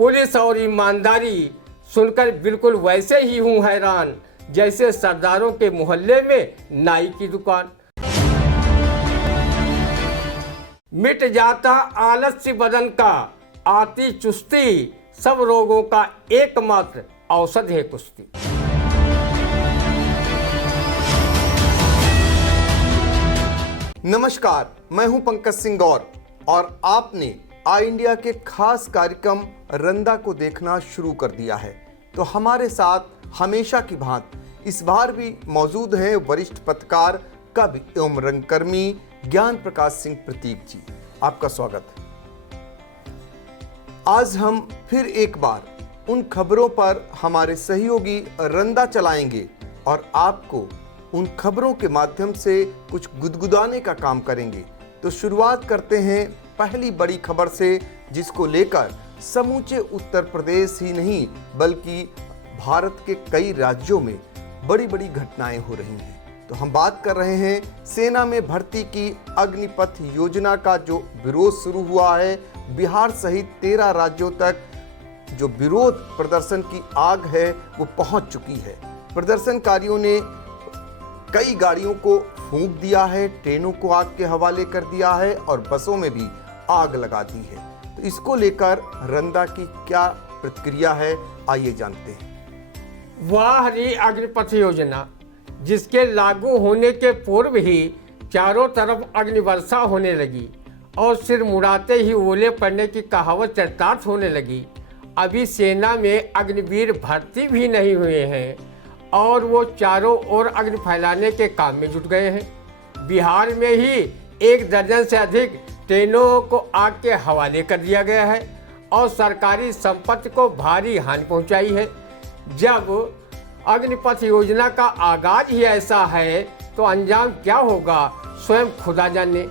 Police और ईमानदारी सुनकर बिल्कुल वैसे ही हूँ हैरान जैसे सरदारों के मोहल्ले में नाई की दुकान। मिट जाता आलस्य बदन का, आती चुस्ती, सब रोगों का एकमात्र औषध है कुश्ती। नमस्कार, मैं हूं पंकज सिंह गौर और आपने आई इंडिया के खास कार्यक्रम रंदा को देखना शुरू कर दिया है। तो हमारे साथ हमेशा की भांति इस बार भी मौजूद हैं वरिष्ठ पत्रकार, कवि एवं रंगकर्मी ज्ञान प्रकाश सिंह प्रतीक जी। आपका स्वागत है। आज हम फिर एक बार उन खबरों पर हमारे सहयोगी रंदा चलाएंगे और आपको उन खबरों के माध्यम से कुछ गुदगुदाने का काम करेंगे। तो शुरुआत करते हैं पहली बड़ी खबर से, जिसको लेकर समूचे उत्तर प्रदेश ही नहीं बल्कि भारत के कई राज्यों में बड़ी बड़ी घटनाएं हो रही हैं। तो हम बात कर रहे हैं सेना में भर्ती की अग्निपथ योजना का जो विरोध शुरू हुआ है। बिहार सहित 13 राज्यों तक जो विरोध प्रदर्शन की आग है वो पहुंच चुकी है। प्रदर्शनकारियों ने कई गाड़ियों को फूंक दिया है, ट्रेनों को आग के हवाले कर दिया है और बसों में भी आग लगा दी है। तो इसको लेकर रंदा की क्या प्रतिक्रिया है, आइए जानते हैं। वाह रे अग्निपथ योजना, जिसके लागू होने के पूर्व ही चारों तरफ अग्निवर्षा होने लगी और सिर मुड़ाते ही ओले पड़ने की कहावत चरितार्थ होने लगी। अभी सेना में अग्निवीर भर्ती भी नहीं हुए हैं और वो चारों ओर अग्नि फैलाने के काम में जुट गए हैं। बिहार में ही 1 दर्जन से अधिक ट्रेनों को आग के हवाले कर दिया गया है और सरकारी संपत्ति को भारी हानि पहुंचाई है। जब अग्निपथ योजना का आगाज ही ऐसा है तो अंजाम क्या होगा स्वयं खुदा जाने।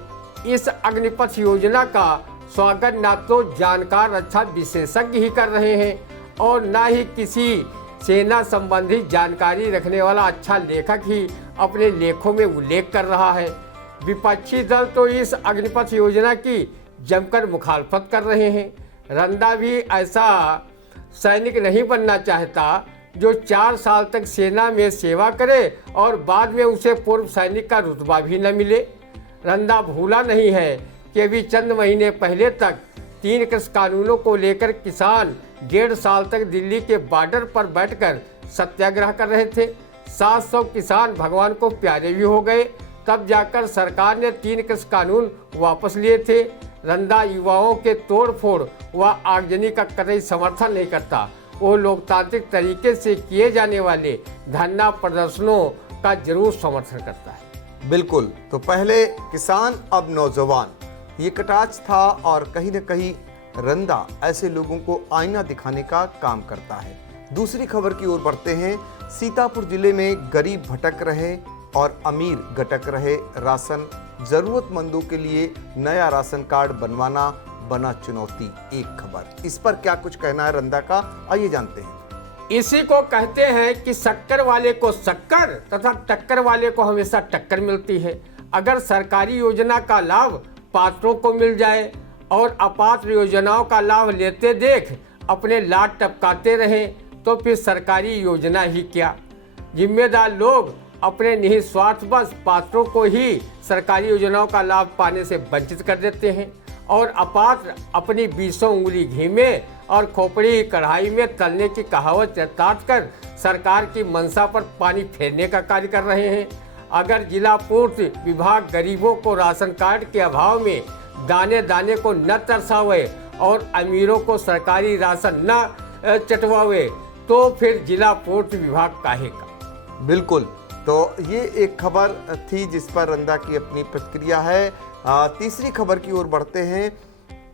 इस अग्निपथ योजना का स्वागत ना तो जानकार रक्षा विशेषज्ञ ही कर रहे हैं और ना ही किसी सेना संबंधी जानकारी रखने वाला अच्छा लेखक ही अपने लेखों में उल्लेख कर रहा है। विपक्षी दल तो इस अग्निपथ योजना की जमकर मुखालफत कर रहे हैं। रंदा भी ऐसा सैनिक नहीं बनना चाहता जो 4 साल तक सेना में सेवा करे और बाद में उसे पूर्व सैनिक का रुतबा भी न मिले। रंदा भूला नहीं है कि अभी चंद महीने पहले तक 3 कृषि कानूनों को लेकर किसान 1.5 साल तक दिल्ली के बॉर्डर पर बैठकर सत्याग्रह कर रहे थे। 700 किसान भगवान को प्यारे भी हो गए, तब जाकर सरकार ने 3 कृषि कानून वापस लिए थे। रंदा युवाओं के तोड़-फोड़ व आगजनी का कतई समर्थन नहीं करता। वो लोकतांत्रिक तरीके से किए जाने वाले धरना प्रदर्शनों का जरूर समर्थन करता है। बिल्कुल, तो पहले किसान अब नौजवान, ये कटाक्ष था और कहीं न कहीं रंदा ऐसे लोगों को आईना दिखाने का काम करता है। दूसरी खबर की ओर बढ़ते हैं। सीतापुर जिले में गरीब भटक रहे और अमीर गटक रहे। राशन जरूरतमंदों के लिए नया राशन कार्ड बनवाना बना चुनौती। एक खबर, इस पर क्या कुछ कहना है रंदा का, आइए जानते हैं। इसी को कहते हैं कि शक्कर वाले को शक्कर तथा टक्कर वाले को हमेशा टक्कर मिलती है। अगर सरकारी योजना का लाभ पात्रों को मिल जाए और अपात्र योजनाओं का लाभ लेते देख अपने लाट टपकाते रहें तो फिर सरकारी योजना ही क्या। जिम्मेदार लोग अपने निहित स्वार्थवश पात्रों को ही सरकारी योजनाओं का लाभ पाने से वंचित कर देते हैं और अपात्र अपनी 20 उंगली घी में और खोपड़ी कढ़ाई में तलने की कहावत चरितार्थ कर सरकार की मंशा पर पानी फेरने का कार्य कर रहे हैं। अगर जिला पूर्ति विभाग गरीबों को राशन कार्ड के अभाव में दाने दाने को न तरसावे और अमीरों को सरकारी राशन न चटवावे तो फिर जिला पूर्ति विभाग काहे का। बिल्कुल, तो ये एक खबर थी जिस पर रंदा की अपनी प्रतिक्रिया है। तीसरी खबर की ओर बढ़ते हैं।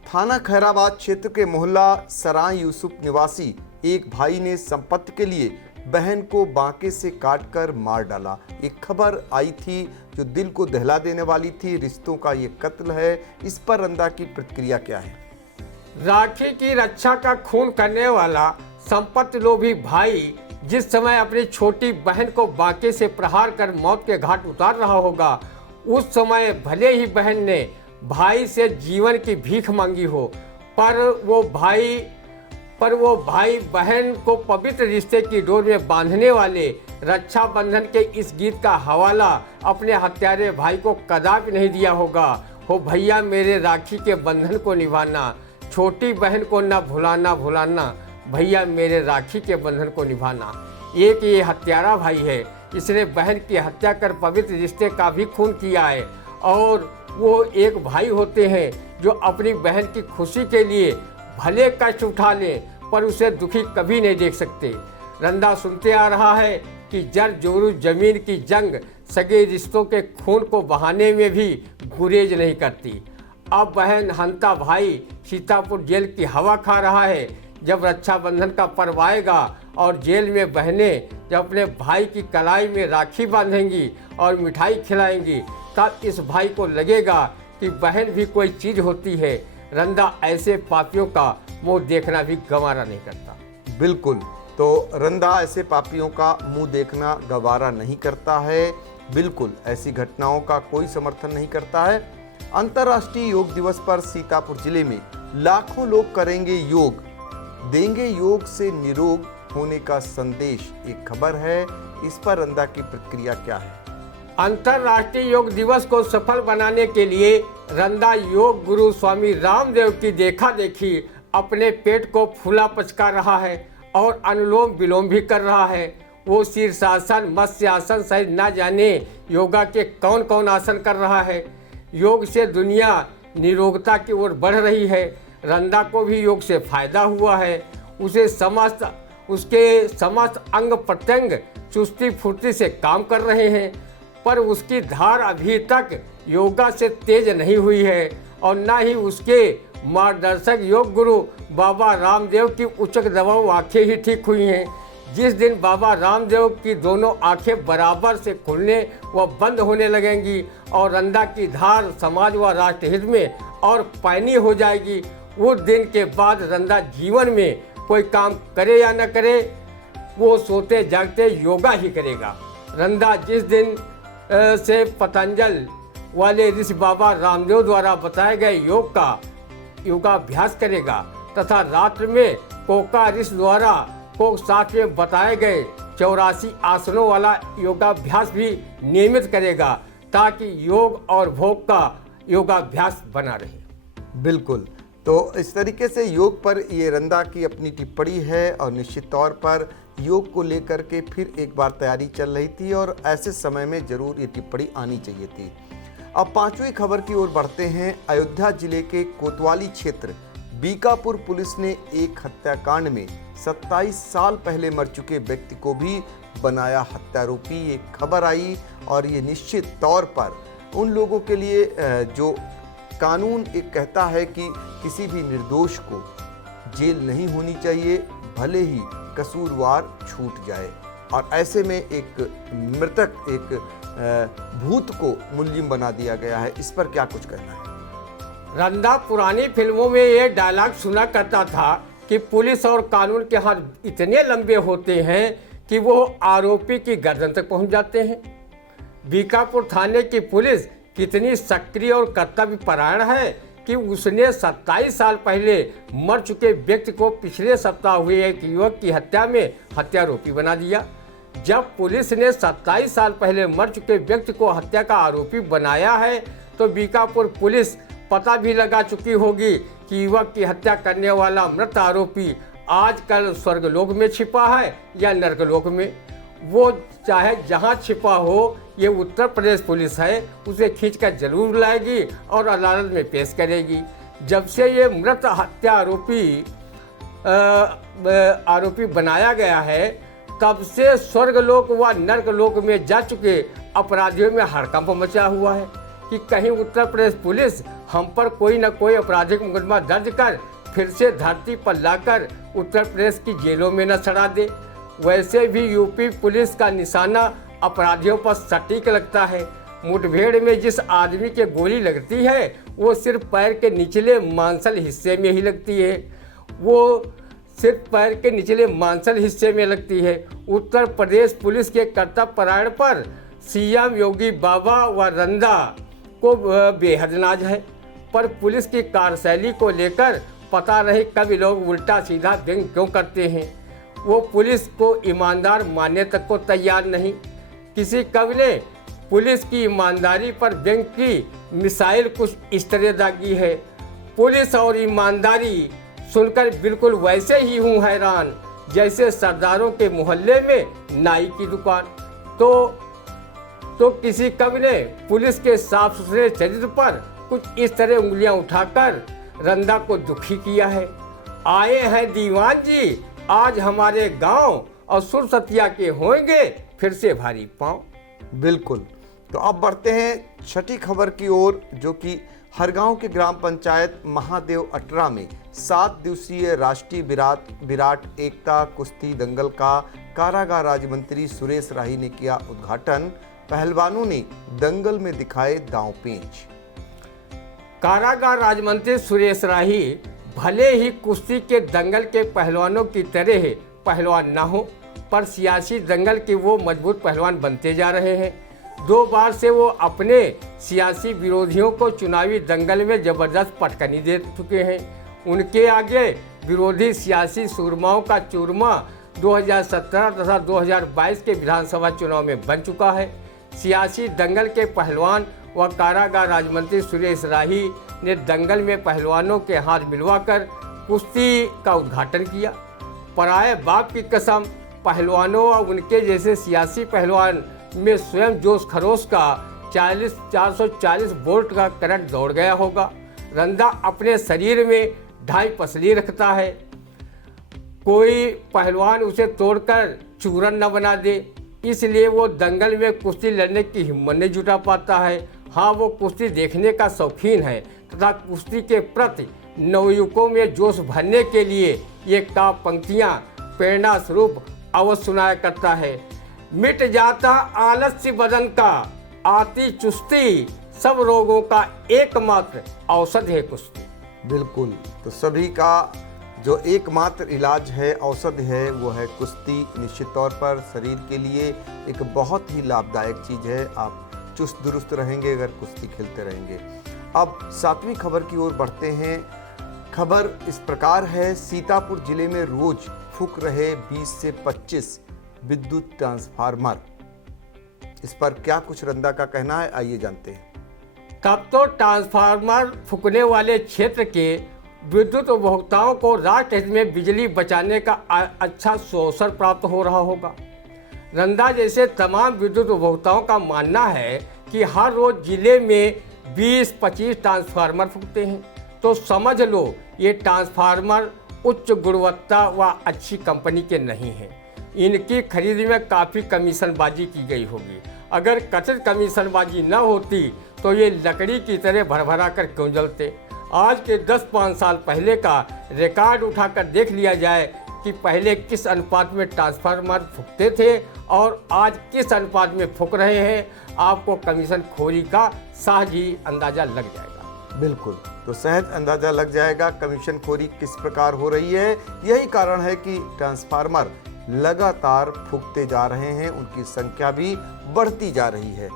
थाना खैराबाद क्षेत्र के मोहल्ला सराय यूसुफ निवासी एक भाई ने संपत्ति के लिए बहन को बांके से काटकर मार डाला। एक खबर आई थी जो दिल को दहला देने वाली थी। रिश्तों का ये कत्ल है, इस पर रंदा की प्रतिक्रिया क्या है? राखी की रक्षा का खून करने वाला संपत्ति लोभी भाई जिस समय अपनी छोटी बहन को बांके से प्रहार कर मौत के घाट उतार रहा होगा, उस समय भले ही बहन ने भाई से जीवन की भीख मांगी हो, पर वो भाई पर वो भाई बहन को पवित्र रिश्ते की डोर में बांधने वाले रक्षाबंधन के इस गीत का हवाला अपने हत्यारे भाई को कदापि नहीं दिया होगा। हो भैया मेरे राखी के बंधन को निभाना, छोटी बहन को ना भुलाना, भैया मेरे राखी के बंधन को निभाना। एक ये हत्यारा भाई है, इसने बहन की हत्या कर पवित्र रिश्ते का भी खून किया है। और वो एक भाई होते हैं जो अपनी बहन की खुशी के लिए भले कष्ट उठा लें पर उसे दुखी कभी नहीं देख सकते। रंदा सुनते आ रहा है कि जर जोरू जमीन की जंग सगे रिश्तों के खून को बहाने में भी गुरेज नहीं करती। अब बहन हंता भाई सीतापुर जेल की हवा खा रहा है। जब रक्षाबंधन का पर्व आएगा और जेल में बहनें जब अपने भाई की कलाई में राखी बांधेंगी और मिठाई खिलाएंगी, तब इस भाई को लगेगा कि बहन भी कोई चीज़ होती है। रंदा ऐसे पापियों का मुंह देखना भी गंवारा नहीं करता। बिल्कुल, तो रंदा ऐसे पापियों का मुंह देखना गवारा नहीं करता है। बिल्कुल ऐसी घटनाओं का कोई समर्थन नहीं करता है। अंतर्राष्ट्रीय योग दिवस पर सीतापुर जिले में लाखों लोग करेंगे योग, देंगे योग से निरोग होने का संदेश। एक खबर है, इस पर रंदा की प्रतिक्रिया क्या है? अंतर्राष्ट्रीय योग दिवस को सफल बनाने के लिए रंदा योग गुरु स्वामी रामदेव की देखा देखी अपने पेट को फूला पचका रहा है और अनुलोम विलोम भी कर रहा है। वो शीर्षासन, मत्स्यासन सहित न जाने योगा के कौन कौन आसन कर रहा है। योग से दुनिया निरोगता की ओर बढ़ रही है। रंदा को भी योग से फायदा हुआ है। उसके समस्त अंग प्रत्यंग चुस्ती फुर्ती से काम कर रहे हैं, पर उसकी धार अभी तक योगा से तेज नहीं हुई है और न ही उसके मार्गदर्शक योग गुरु बाबा रामदेव की उचक दबाव आंखें ही ठीक हुई हैं। जिस दिन बाबा रामदेव की दोनों आंखें बराबर से खुलने व बंद होने लगेंगी और रंदा की धार समाज व राष्ट्र हित में और पैनी हो जाएगी, उस दिन के बाद रंदा जीवन में कोई काम करे या न करे, वो सोते जागते योगा ही करेगा। रंदा जिस दिन से पतंजल वाले ऋषि बाबा रामदेव द्वारा बताए गए योगाभ्यास करेगा तथा रात्र में कोका ऋषि द्वारा को साथ में बताए गए 84 आसनों वाला योगाभ्यास भी नियमित करेगा, ताकि योग और भोग का योगाभ्यास बना रहे। बिल्कुल, तो इस तरीके से योग पर ये रंदा की अपनी टिप्पणी है और निश्चित तौर पर योग को लेकर के फिर एक बार तैयारी चल रही थी और ऐसे समय में जरूर ये टिप्पणी आनी चाहिए थी। अब पांचवी खबर की ओर बढ़ते हैं। अयोध्या जिले के कोतवाली क्षेत्र बीकापुर पुलिस ने एक हत्याकांड में 27 साल पहले मर चुके व्यक्ति को भी बनाया हत्यारोपी। ये खबर आई और ये निश्चित तौर पर उन लोगों के लिए जो कानून एक कहता है कि किसी भी निर्दोष को जेल नहीं होनी चाहिए, भले ही कसूरवार छूट जाए, और ऐसे में एक मृतक एक भूत को मुलजिम बना दिया गया है। इस पर क्या कुछ कहना है? रंदा पुरानी फिल्मों में ये डायलॉग सुना करता था कि पुलिस और कानून के हाथ इतने लंबे होते हैं कि वो आरोपी की गर्दन तक पहुंच जाते हैं। बीकापुर थाने की पुलिस कितनी सक्रिय और कर्तव्यपरायण है कि उसने 27 साल पहले मर चुके व्यक्ति को पिछले सप्ताह हुए एक युवक की हत्या में हत्यारोपी बना दिया। जब पुलिस ने 27 साल पहले मर चुके व्यक्ति को हत्या का आरोपी बनाया है, तो बीकापुर पुलिस पता भी लगा चुकी होगी कि युवक की हत्या करने वाला मृत आरोपी आजकल स्वर्गलोक में छिपा है या नरकलोक में। वो चाहे जहां छिपा हो, ये उत्तर प्रदेश पुलिस है, उसे खींचकर जरूर लाएगी और अदालत में पेश करेगी। जब से ये मृत हत्या आरोपी बनाया गया है, तब से स्वर्गलोक व नरकलोक में जा चुके अपराधियों में हड़कंप मचा हुआ है कि कहीं उत्तर प्रदेश पुलिस हम पर कोई न कोई आपराधिक मुकदमा दर्ज कर फिर से धरती पर लाकर उत्तर प्रदेश की जेलों में न सड़ा दे। वैसे भी यूपी पुलिस का निशाना अपराधियों पर सटीक लगता है। मुठभेड़ में जिस आदमी के गोली लगती है, वो सिर्फ पैर के निचले मांसल हिस्से में ही लगती है। वो सिर्फ पैर के निचले मांसल हिस्से में लगती है। उत्तर प्रदेश पुलिस के कर्तव्यपरायण पर सीएम योगी बाबा व रंदा को बेहद नाज है, पर पुलिस की कार्यशैली को लेकर पता नहीं कब लोग उल्टा सीधा व्यंग क्यों करते हैं। वो पुलिस को ईमानदार मानने तक को तैयार नहीं। किसी कवि ने पुलिस की ईमानदारी पर व्यंग की मिसाइल कुछ इस तरह दागी है। पुलिस और ईमानदारी सुनकर बिल्कुल वैसे ही हूँ हैरान, जैसे सरदारों के मोहल्ले में नाई की दुकान। तो किसी कवि ने पुलिस के साफ सुथरे चरित्र पर कुछ इस तरह उंगलियां उठाकर रंदा को दुखी किया है। आए हैं दीवान जी आज हमारे गांव और सुर सतिया के होंगे फिर से भारी पांव। बिल्कुल। तो अब बढ़ते हैं छठी खबर की ओर, जो कि हरगांव के ग्राम पंचायत महादेव अटरा में 7 दिवसीय राष्ट्रीय विराट एकता कुश्ती दंगल का कारागार राज्य मंत्री सुरेश राही ने किया उद्घाटन। पहलवानों ने दंगल में दिखाए दांव पेंच। कारागार राज्य मंत्री सुरेश राही भले ही कुश्ती के दंगल के पहलवानों की तरह पहलवान न हो, पर सियासी दंगल के वो मजबूत पहलवान बनते जा रहे हैं। 2 बार से वो अपने सियासी विरोधियों को चुनावी दंगल में जबरदस्त पटकनी दे चुके हैं। उनके आगे विरोधी सियासी सूरमाओं का चूरमा 2017 तथा 2022 के विधानसभा चुनाव में बन चुका है। सियासी दंगल के पहलवान व कारागार राज्य मंत्री सुरेश राही ने दंगल में पहलवानों के हाथ मिलवाकर कुश्ती का उद्घाटन किया। पराए बाप की कसम, पहलवानों और उनके जैसे सियासी पहलवान में स्वयं जोश खरोश का 440 वोल्ट का करंट दौड़ गया होगा। रंदा अपने शरीर में 2.5 पसली रखता है, कोई पहलवान उसे तोड़कर चूरन न बना दे, इसलिए वो दंगल में कुश्ती लड़ने की हिम्मत नहीं जुटा पाता है। हाँ, वो कुश्ती देखने का शौकीन है तथा कुश्ती के प्रति नवयुवकों में जोश भरने के लिए ये काव्य पंक्तियाँ प्रेरणा स्वरूप अवश्य सुनाया करता है। मिट जाता आलस्य बदन का, आती चुस्ती, सब रोगों का एकमात्र औषध है कुश्ती। बिल्कुल। तो सभी का जो एकमात्र इलाज है, औषध है, वो है कुश्ती। निश्चित तौर पर शरीर के लिए एक बहुत ही लाभदायक चीज़ है। आप चुस्त दुरुस्त रहेंगे अगर कुश्ती खेलते रहेंगे। अब 7वीं खबर की ओर बढ़ते हैं। खबर इस प्रकार है, सीतापुर जिले में रोज फूक रहे 20 से 25 विद्युत ट्रांसफार्मर। इस पर क्या कुछ रंदा का कहना है, आइए जानते हैं। तब तो ट्रांसफार्मर फूकने वाले क्षेत्र के विद्युत उपभोक्ताओं को राष्ट्र हित में बिजली बचाने का अच्छा अवसर प्राप्त हो रहा होगा। रंदा जैसे तमाम विद्युत उपभोक्ताओं का मानना है कि हर रोज जिले में 20-25 ट्रांसफार्मर फूकते हैं। तो समझ लो ये ट्रांसफार्मर उच्च गुणवत्ता व अच्छी कंपनी के नहीं हैं। इनकी खरीद में काफ़ी कमीशनबाजी की गई होगी। अगर कथित कमीशनबाजी न होती तो ये लकड़ी की तरह भरभरा कर क्यों जलते। आज के 10-5 साल पहले का रिकॉर्ड उठाकर देख लिया जाए कि पहले किस अनुपात में ट्रांसफार्मर फूकते थे और आज किस अनुपात में फूक रहे हैं, आपको कमीशन खोरी का सहज ही अंदाज़ा लग जाएगा। बिल्कुल। तो सहज अंदाज़ा लग जाएगा कमीशन खोरी किस प्रकार हो रही है। यही कारण है कि ट्रांसफार्मर लगातार फूकते जा रहे हैं, उनकी संख्या भी बढ़ती जा रही है।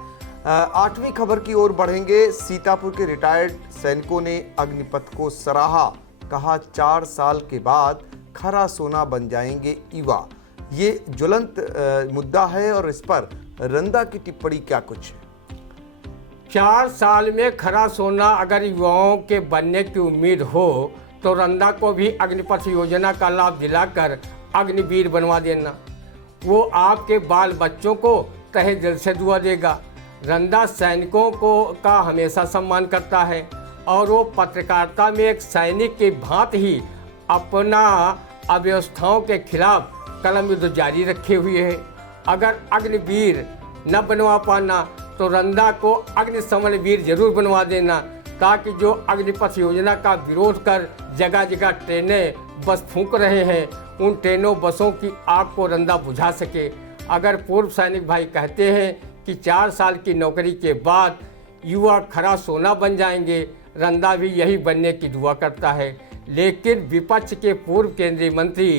8वीं खबर की ओर बढ़ेंगे। सीतापुर के रिटायर्ड सैनिकों ने अग्निपथ को सराहा, कहा 4 साल के बाद खरा सोना बन जाएंगे युवा। ये ज्वलंत मुद्दा है और इस पर रंदा की टिप्पणी क्या कुछ है। 4 साल में खरा सोना अगर युवाओं के बनने की उम्मीद हो तो रंदा को भी अग्निपथ योजना का लाभ दिलाकर अग्निवीर बनवा देना। वो आपके बाल बच्चों को तहे दिल से दुआ देगा। रंदा सैनिकों का हमेशा सम्मान करता है और वो पत्रकारिता में एक सैनिक की भांति ही अपना अव्यवस्थाओं के खिलाफ कलम युद्ध जारी रखे हुए है। अगर अग्निवीर न बनवा पाना तो रंदा को अग्निशमन वीर जरूर बनवा देना, ताकि जो अग्निपथ योजना का विरोध कर जगह जगह ट्रेनें बस फूंक रहे हैं, उन ट्रेनों बसों की आग को रंदा बुझा सके। अगर पूर्व सैनिक भाई कहते हैं कि 4 साल की नौकरी के बाद युवा खरा सोना बन जाएंगे, रंदा भी यही बनने की दुआ करता है। लेकिन विपक्ष के पूर्व केंद्रीय मंत्री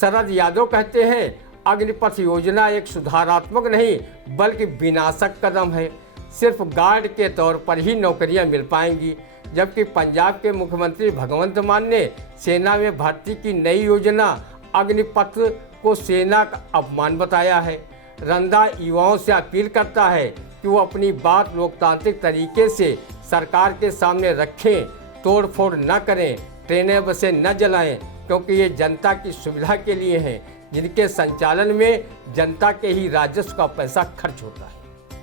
शरद यादव कहते हैं अग्निपथ योजना एक सुधारात्मक नहीं बल्कि विनाशक कदम है। सिर्फ गार्ड के तौर पर ही नौकरियां मिल पाएंगी। जबकि पंजाब के मुख्यमंत्री भगवंत मान ने सेना में भर्ती की नई योजना अग्निपथ को सेना का अपमान बताया है। रंधा युवाओं से अपील करता है कि वो अपनी बात लोकतांत्रिक तरीके से सरकार के सामने रखें, तोड़फोड़ न करें, ट्रेनें बसें न जलाएं, क्योंकि ये जनता की सुविधा के लिए हैं, जिनके संचालन में जनता के ही राजस्व का पैसा खर्च होता है।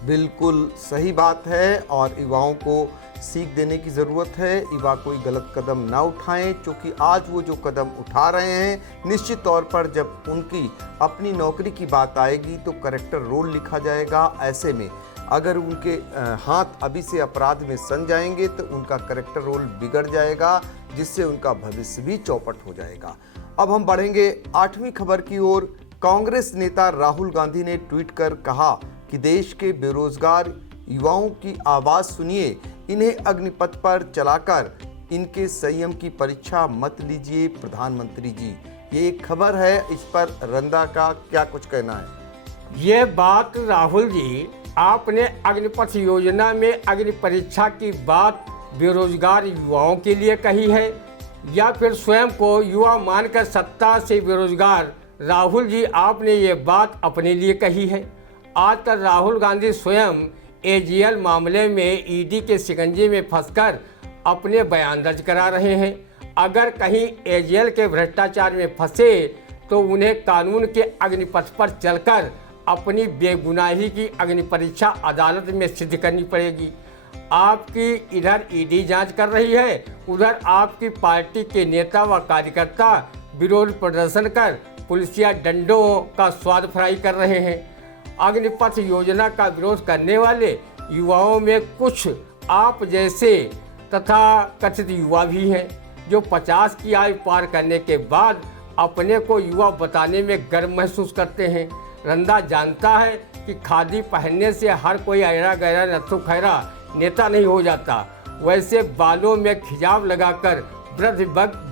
बिल्कुल सही बात है और युवाओं को सीख देने की ज़रूरत है। युवा कोई गलत कदम ना उठाएं, क्योंकि आज वो जो कदम उठा रहे हैं निश्चित तौर पर जब उनकी अपनी नौकरी की बात आएगी तो करेक्टर रोल लिखा जाएगा। ऐसे में अगर उनके हाथ अभी से अपराध में सन जाएंगे तो उनका करेक्टर रोल बिगड़ जाएगा, जिससे उनका भविष्य भी चौपट हो जाएगा। अब हम बढ़ेंगे 8वीं खबर की ओर। कांग्रेस नेता राहुल गांधी ने ट्वीट कर कहा कि देश के बेरोजगार युवाओं की आवाज़ सुनिए, इन्हें अग्निपथ पर चलाकर इनके संयम की परीक्षा मत लीजिए प्रधानमंत्री जी। ये एक खबर है, इस पर रंदा का क्या कुछ कहना है? ये बात राहुल जी आपने अग्निपथ योजना में अग्नि परीक्षा की बात बेरोजगार युवाओं के लिए कही है या फिर स्वयं को युवा मानकर सत्ता से बेरोजगार राहुल जी आपने ये बात अपने लिए कही है? आजकल राहुल गांधी स्वयं एजीएल मामले में ईडी के शिकंजे में फंसकर अपने बयान दर्ज करा रहे हैं। अगर कहीं एजीएल के भ्रष्टाचार में फंसे तो उन्हें कानून के अग्निपथ पर चलकर अपनी बेगुनाही की अग्नि परीक्षा अदालत में सिद्ध करनी पड़ेगी। आपकी इधर ईडी जांच कर रही है, उधर आपकी पार्टी के नेता व कार्यकर्ता विरोध प्रदर्शन कर पुलिसिया डंडों का स्वाद फ्राई कर रहे हैं। अग्निपथ योजना का विरोध करने वाले युवाओं में कुछ आप जैसे तथा कथित युवा भी हैं, जो 50 की आयु पार करने के बाद अपने को युवा बताने में गर्व महसूस करते हैं। रंदा जानता है कि खादी पहनने से हर कोई ऐरा गैरा नत्थु खैरा नेता नहीं हो जाता, वैसे बालों में खिजाव लगाकर वृद्ध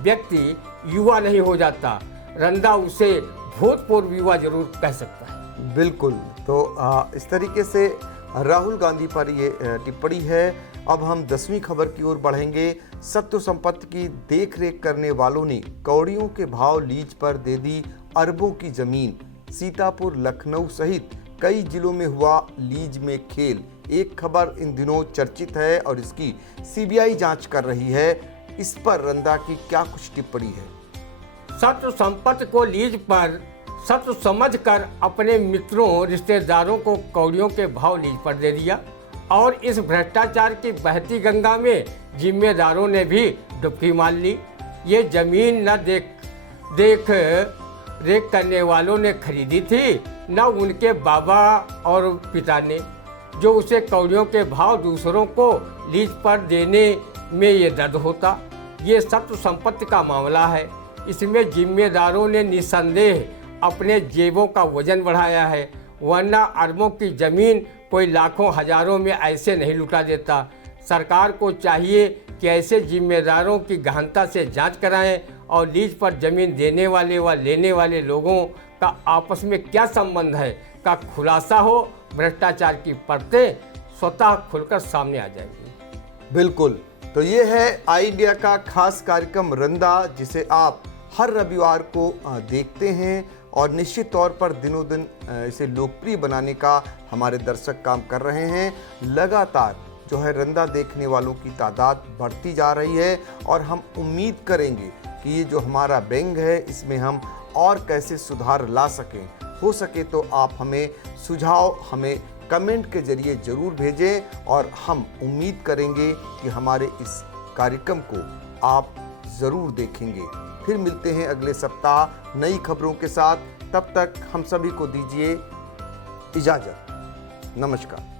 व्यक्ति युवा नहीं हो जाता। रंदा उसे भूतपूर्व युवा जरूर कह सकता है। बिल्कुल, तो इस तरीके से राहुल गांधी पर ये टिप्पणी है। अब हम 10वीं खबर की ओर बढ़ेंगे। सत्व संपत्ति की देखरेख करने वालों ने कौड़ियों के भाव लीज पर दे दी अरबों की जमीन। सीतापुर, लखनऊ सहित कई जिलों में हुआ लीज में खेल। एक खबर इन दिनों चर्चित है और इसकी सीबीआई जांच कर रही है। इस पर रंदा की क्या कुछ टिप्पणी है? सत्व संपत्ति को लीज पर सत्व समझकर अपने मित्रों रिश्तेदारों को कौड़ियों के भाव लीज पर दे दिया और इस भ्रष्टाचार की बहती गंगा में जिम्मेदारों ने भी डुबकी मार ली। ये जमीन न देख रेख करने वालों ने खरीदी थी, न उनके बाबा और पिता ने, जो उसे कौड़ियों के भाव दूसरों को लीज पर देने में ये दर्द होता। ये सत्व संपत्ति का मामला है, इसमें जिम्मेदारों ने निस्संदेह अपने जेबों का वजन बढ़ाया है, वरना अरबों की ज़मीन कोई लाखों हजारों में ऐसे नहीं लुटा देता। सरकार को चाहिए कि ऐसे जिम्मेदारों की गहनता से जांच कराएं और लीज पर ज़मीन देने वाले व लेने वाले लोगों का आपस में क्या संबंध है का खुलासा हो। भ्रष्टाचार की परतें स्वतः खुलकर सामने आ जाएंगी। बिल्कुल, तो ये है आई इंडिया का खास कार्यक्रम रंदा, जिसे आप हर रविवार को देखते हैं और निश्चित तौर पर दिनों दिन इसे लोकप्रिय बनाने का हमारे दर्शक काम कर रहे हैं। लगातार जो है रंदा देखने वालों की तादाद बढ़ती जा रही है और हम उम्मीद करेंगे कि ये जो हमारा व्यंग है इसमें हम और कैसे सुधार ला सकें। हो सके तो आप हमें सुझाव हमें कमेंट के जरिए ज़रूर भेजें और हम उम्मीद करेंगे कि हमारे इस कार्यक्रम को आप ज़रूर देखेंगे। फिर मिलते हैं अगले सप्ताह नई खबरों के साथ। तब तक हम सभी को दीजिए इजाज़त। नमस्कार।